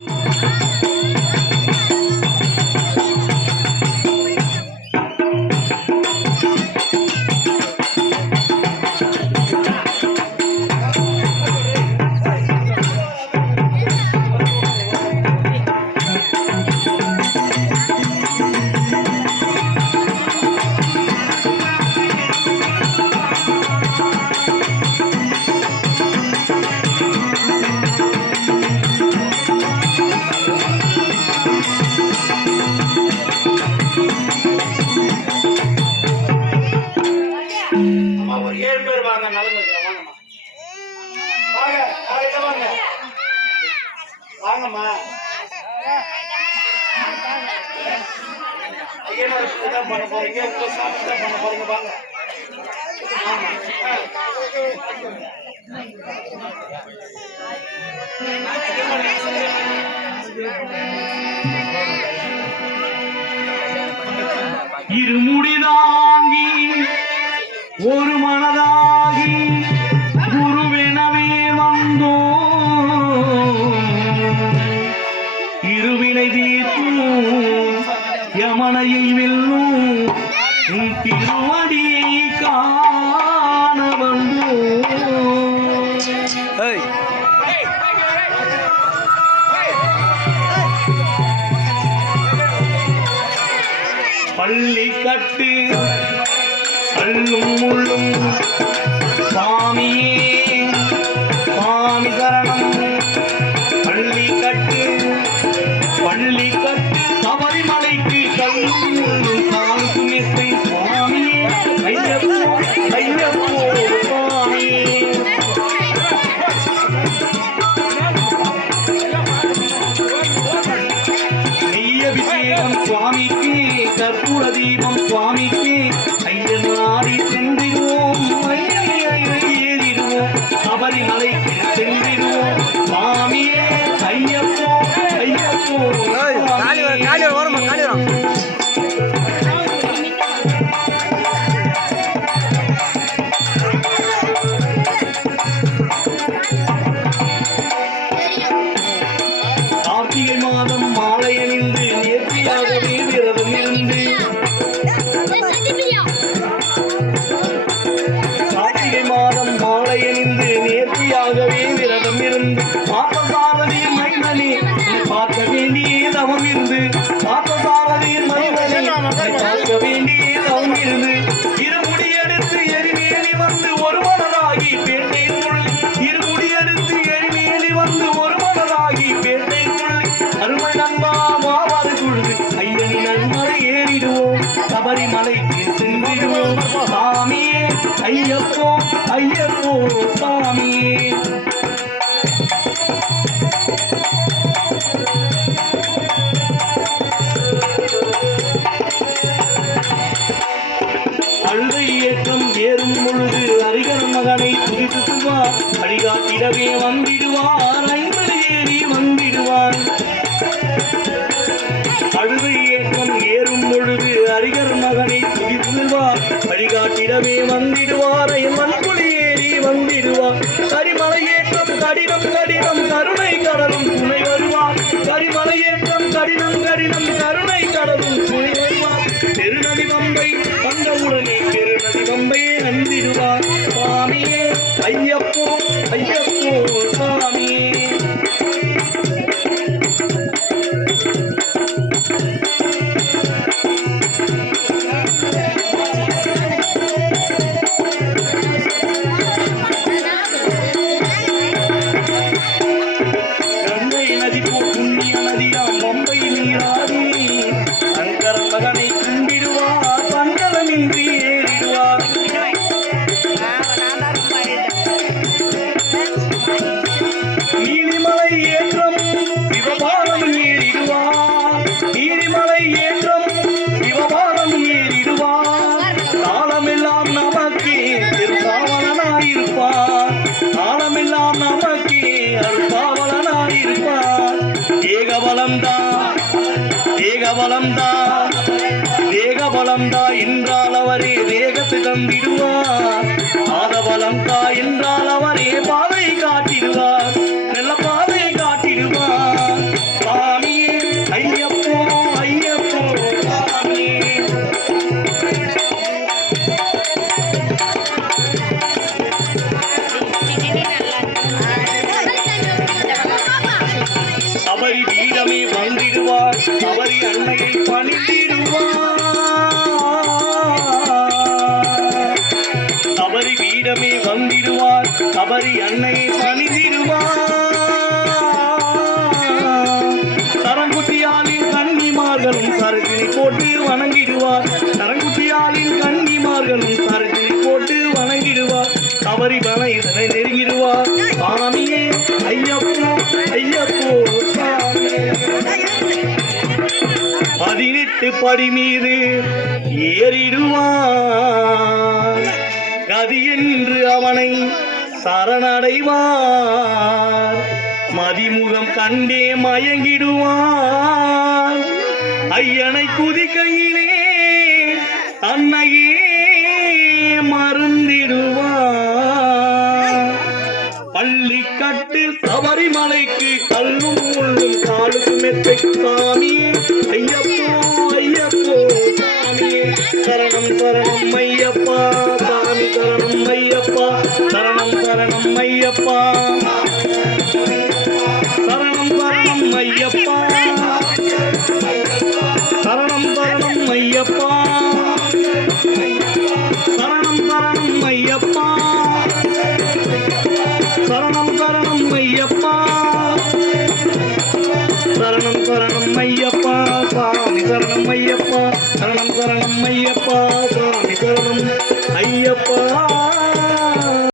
Música ஒரு ஏழு பேர் வாங்க நலங்கு வாங்கம்மா. வாங்க வாங்க. வாங்கம்மா. பூஜை தான் பண்ண போறீங்க உங்க சாமி தான் பண்ண போறீங்க வாங்க. இருமுடிதாங்கி ஒரு மன யமனையை வெல்லும் உன் திருவடியை காண வந்தோ பள்ளி கட்டு கல்லும் முள்ளும் சாமியே ஏறிடுவோம் அருமை குழுது. ஐயனி நன்மறை ஏறிடுவோம். சபரிமலைக்கு சென்றிடுவோம். சாமியே ஐயப்போ ஐயப்போ சாமியே. அழுதை ஏற்றம் ஏறும் அரிகர் மகனை துதித்துவார் வழிகாட்டிடவே வந்திடுவார். ஐம்பது ஏறி வந்திடுவார் அழுதை ஏற்றம் ஏறும் பொழுது அரிகர் மகனை துதித்துவார் வழிகாட்டிடவே வந்திடுவார். மண்புலி ஏறி வந்திடுவார். கரிமலை ஏற்றம் கடினம் கடினம் கருணை கடலும் துணை வருவார். கரிமலை ஏற்றம் கடினம் கடினம் கருணை கடலும் துணை வருவார். பெருநதி பம்பை வந்தவுடனே பெருநதி பம்பையே நந்திடுவார். சுவாமியே ஐயப்போ ஐயப்போ ஏறிடுவார் நீலிமலை ஏற்றம் சிவபாரம் ஏறிடுவார். காலமெல்லாம் நமக்கு திருப்பாவலனாயிருப்பார். காலமெல்லாம் நமக்கு அருப்பாவலனாயிருப்பார் ஏகபலம்தான் ஏகபலம்தான் ஏகபலம்தா என்றால் அவரே வேகத்தை தந்திடுவார் பாதபலம்தா என்றால் அவரே பாதை காட்டிடுவார். என்னிடமே வந்திடுவார். சபரி அன்னை பணிதிடுவார் சரங்குத்தியாலின் கண்ணிமார்களும் சரகினை போட்டு வணங்கிடுவார். சரங்குத்தியாலின் கண்ணிமார்களும் சரகினை போட்டு வணங்கிடுவார். சபரி மலை இதனை நெருங்கிடுவார். சாமியே ஐயப்போ ஐயப்போ பதினெட்டு படி மீது ஏறி என்று அவனை சரணடைவார். மதிமுகம் கண்டே மயங்கிடுவார். ஐயனை குதிக்கையிலே தன்னையே மருந்திடுவார். பள்ளிக்கட்டு சபரிமலைக்கு கல்லும் முள்ளும் காலுக்கு மெத்தை சாமியே ஐயா சரணம் ஐயப்பா சரணம் சரணம் ஐயப்பா சாமி சரணம் ஐயப்பா.